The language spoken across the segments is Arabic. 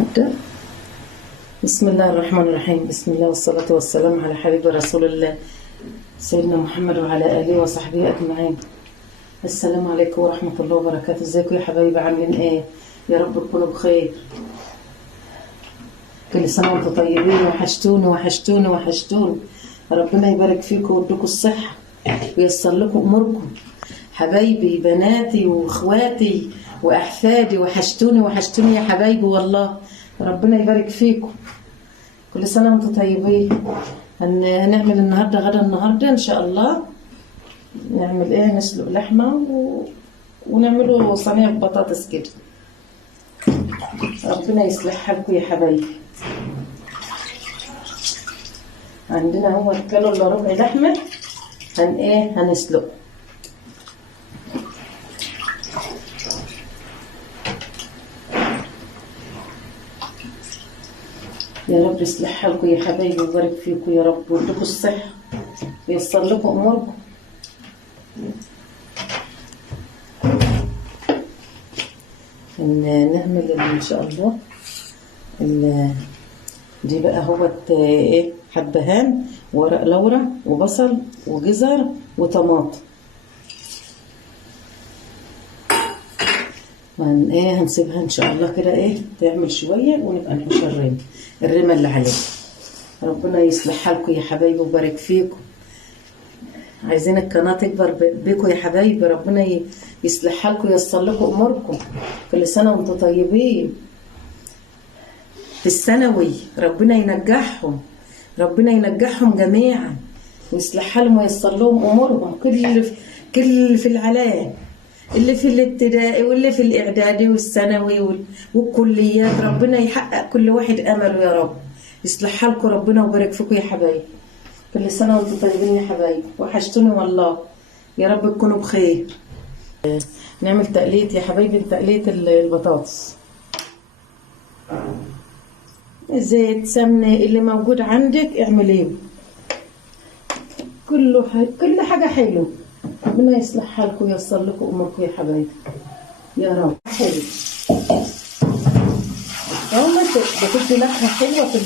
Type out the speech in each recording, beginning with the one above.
نبدأ. بسم الله الرحمن الرحيم. بسم الله والصلاة والسلام على حبيب رسول الله سيدنا محمد وعلى آله وصحبه أجمعين. السلام عليكم ورحمة الله وبركاته. ازيكم يا حبايبي، عاملين ايه؟ يا رب تكونوا بخير. كل سنة وانتم طيبين. وحشتوني وحشتوني وحشتوني. ربنا يبارك فيكم ويديكم الصحة وييسر لكم أموركم. حبايبي بناتي واخواتي واحفادي، وحشتوني وحشتوني يا حبايبي والله. ربنا يبارك فيكم. كل سنه وانتم طيبين. هنعمل النهارده غدا النهارده ان شاء الله. نعمل ايه؟ نسلق لحمه ونعمله صينيه بطاطس كده. ربنا يصلح حالكم يا حبايبي. عندنا هو كيلو الا ربع لحمه هنسلق. يا رب يصلح حالكم يا حبايبي ويبارك فيكم يا رب ويديكم الصحة وييسر لكم أموركم. نعمل إن شاء الله دي بقى هوت حبهان ورق لورا وبصل وجزر وطماطم. هنسيبها ان شاء الله كده تعمل شويه ونبقى نحوش الرمه اللي عليها. ربنا يصلح حالكم يا حبايبي ويبارك فيكم. عايزين القناه تكبر بيكم يا حبايبي. ربنا يصلح حالكم وييسر لكم اموركم. كل سنه وانتم طيبين. في الثانوي ربنا ينجحهم، ربنا ينجحهم جميعا ويصلح حالهم وييسر لهم امورهم. كل في العلام، اللي في الابتدائي واللي في الاعدادي والثانوي والكليات، ربنا يحقق كل واحد امله يا رب. يصلح حالكم ربنا ويبارك فيكم يا حبايبي. كل سنه وانتم طيبين يا حبايبي. وحشتوني والله. يا رب تكونوا بخير. نعمل تقليه يا حبايبي، تقليه البطاطس. زيت سمنه اللي موجود عندك اعمليه. كل حاجه حلوه. ربنا يصلح حالكم وييسر لكم اموركم يا حبايبي يا رب. حلو بتدي نكهه حلوه في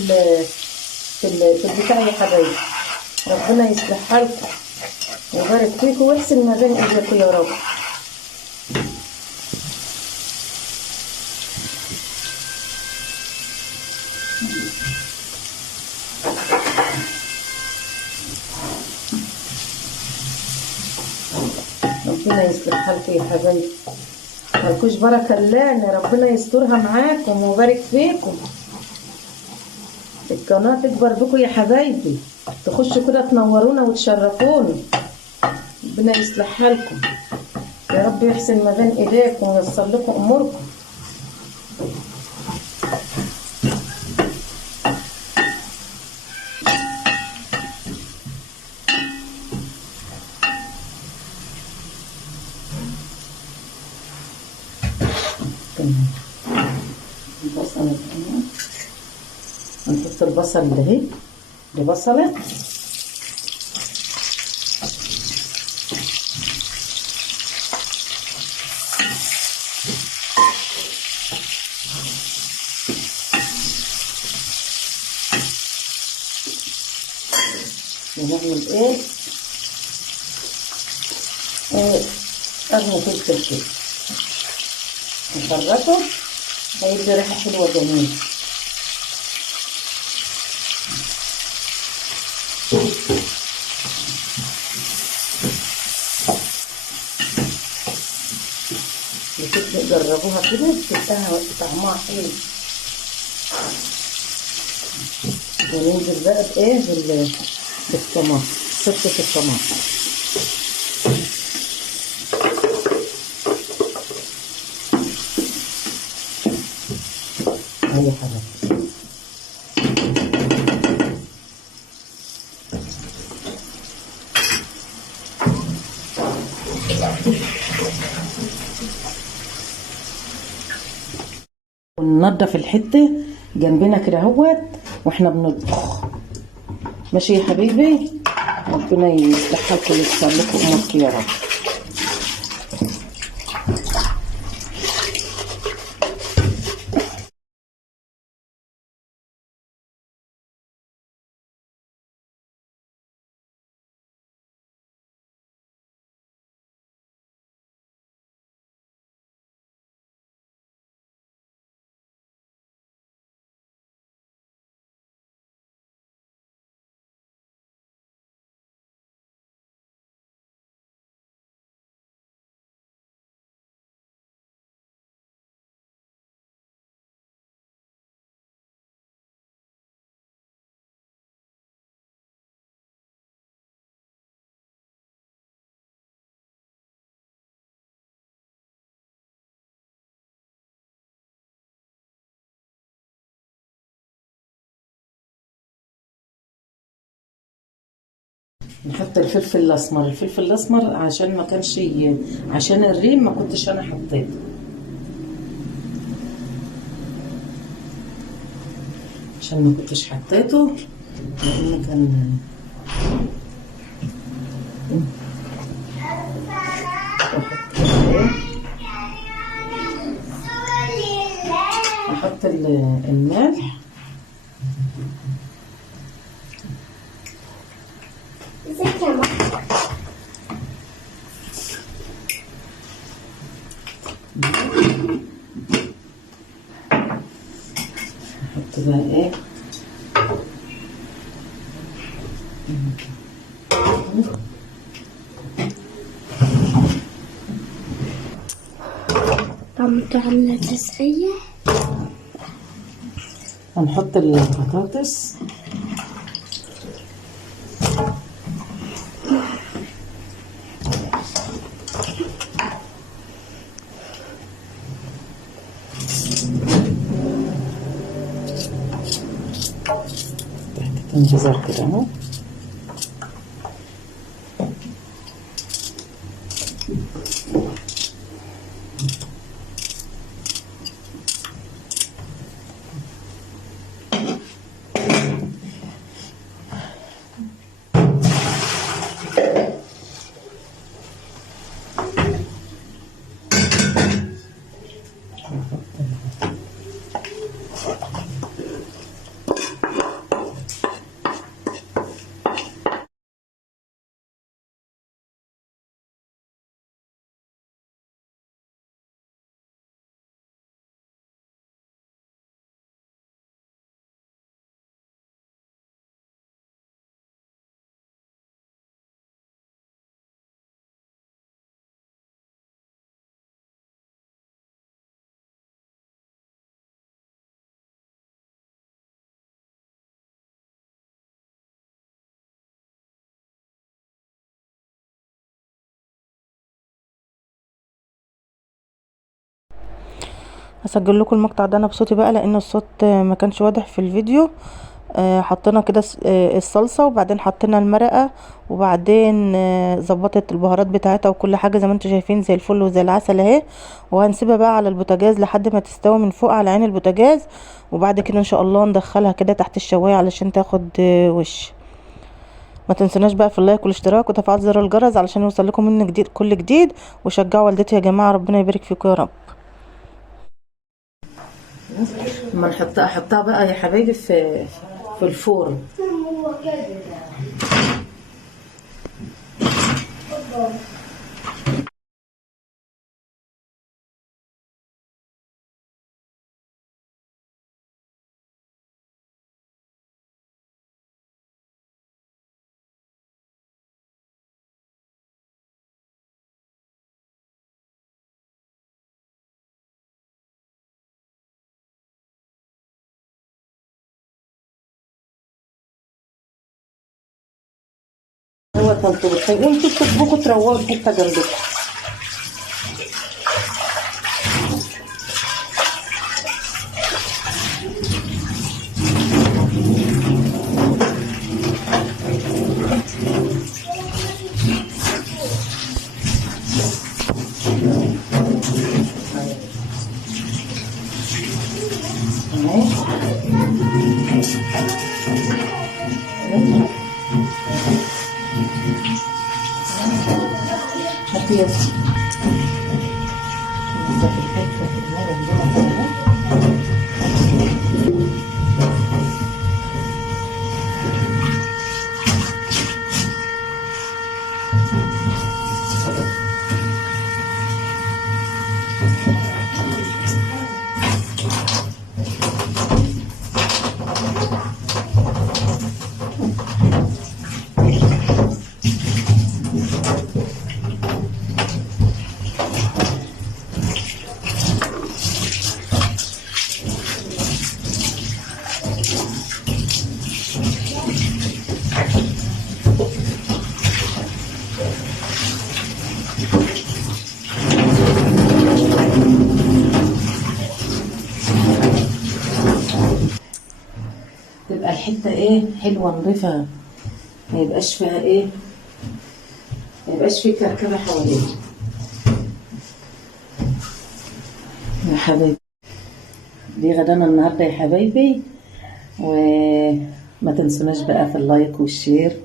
البتاع يا حبايبي. ربنا يصلح حالكم ويبارك فيكم ويحسن ما بين ايديكم يا رب. ربنا يصلح حالكم يا حبايبي. مالكوش بركه الا ربنا يسترها معاكم ويبارك فيكم. القناه تكبر بكم يا حبايبي. تخشوا كده تنورونا وتشرفونا. ربنا يصلح حالكم يا رب، يحسن ما بين ايديكم وييسر لكم اموركم. البصل هنحط البصل ده دي بصله. ونعمل قرن فلفل كده نفرطه هيدي ريحه حلوه جميله. جربوها كده بتبقى طعمها حلو. وننزل بقى بالطماطم، صفة الطماطم. هاي حبيبتي. وننضف الحته جنبنا كده اهوت واحنا بنطبخ. ماشي يا حبيبي. ربنا يصلح حالكم وييسر لكم اموركم يا رب. نحط الفلفل الاسمر. الفلفل الاسمر عشان ما كانش عشان الريم ما كنتش انا حطيته، عشان ما كنتش حطيته لان كان احط الملح. احط بقى ايه طعمته عاملة تسقية. هنحط البطاطس. تحت جزر كده اهو. هسجل لكم المقطع ده انا بصوتي بقى لان الصوت ما كانش واضح في الفيديو. حطينا كده الصلصه، وبعدين حطينا المرقه، وبعدين ظبطت البهارات بتاعتها وكل حاجه زي ما انتم شايفين زي الفل وزي العسل اهي. وهنسيبها بقى على البوتاجاز لحد ما تستوي من فوق على عين البوتاجاز، وبعد كده ان شاء الله ندخلها كده تحت الشوايه علشان تاخد وش. ما تنسوناش بقى في اللايك والاشتراك وتفعيل زر الجرس علشان يوصل لكم مني جديد كل جديد. وشجعوا والدتي يا جماعه، ربنا يبارك فيكم يا رب. لما احطها بقى يا حبايبي في الفرن. هو تنطبخ وانتوا بتطبخوا تروقوا الحته جنبكم. هاتي يلا. تبقى الحته ايه حلوه نضيفها، ما يبقاش فيها ايه ميبقاش في كركبة حواليه يا حبايبي. دي غدانا النهارده يا حبايبي، وما تنسوناش بقى في اللايك والشير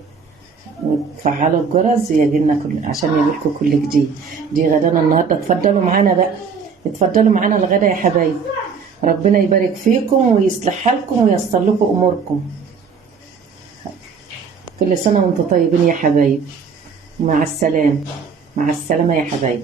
وتفعلوا الجرس يجيلنا عشان يجيلكم كل جديد. دي غدانا النهارده، اتفضلوا معانا بقى، اتفضلوا معانا الغدا يا حبايبي. ربنا يبارك فيكم ويصلح حالكم وييسر لكم اموركم. كل سنه وانتم طيبين يا حبايبي. مع السلامه، مع السلامه يا حبايبي.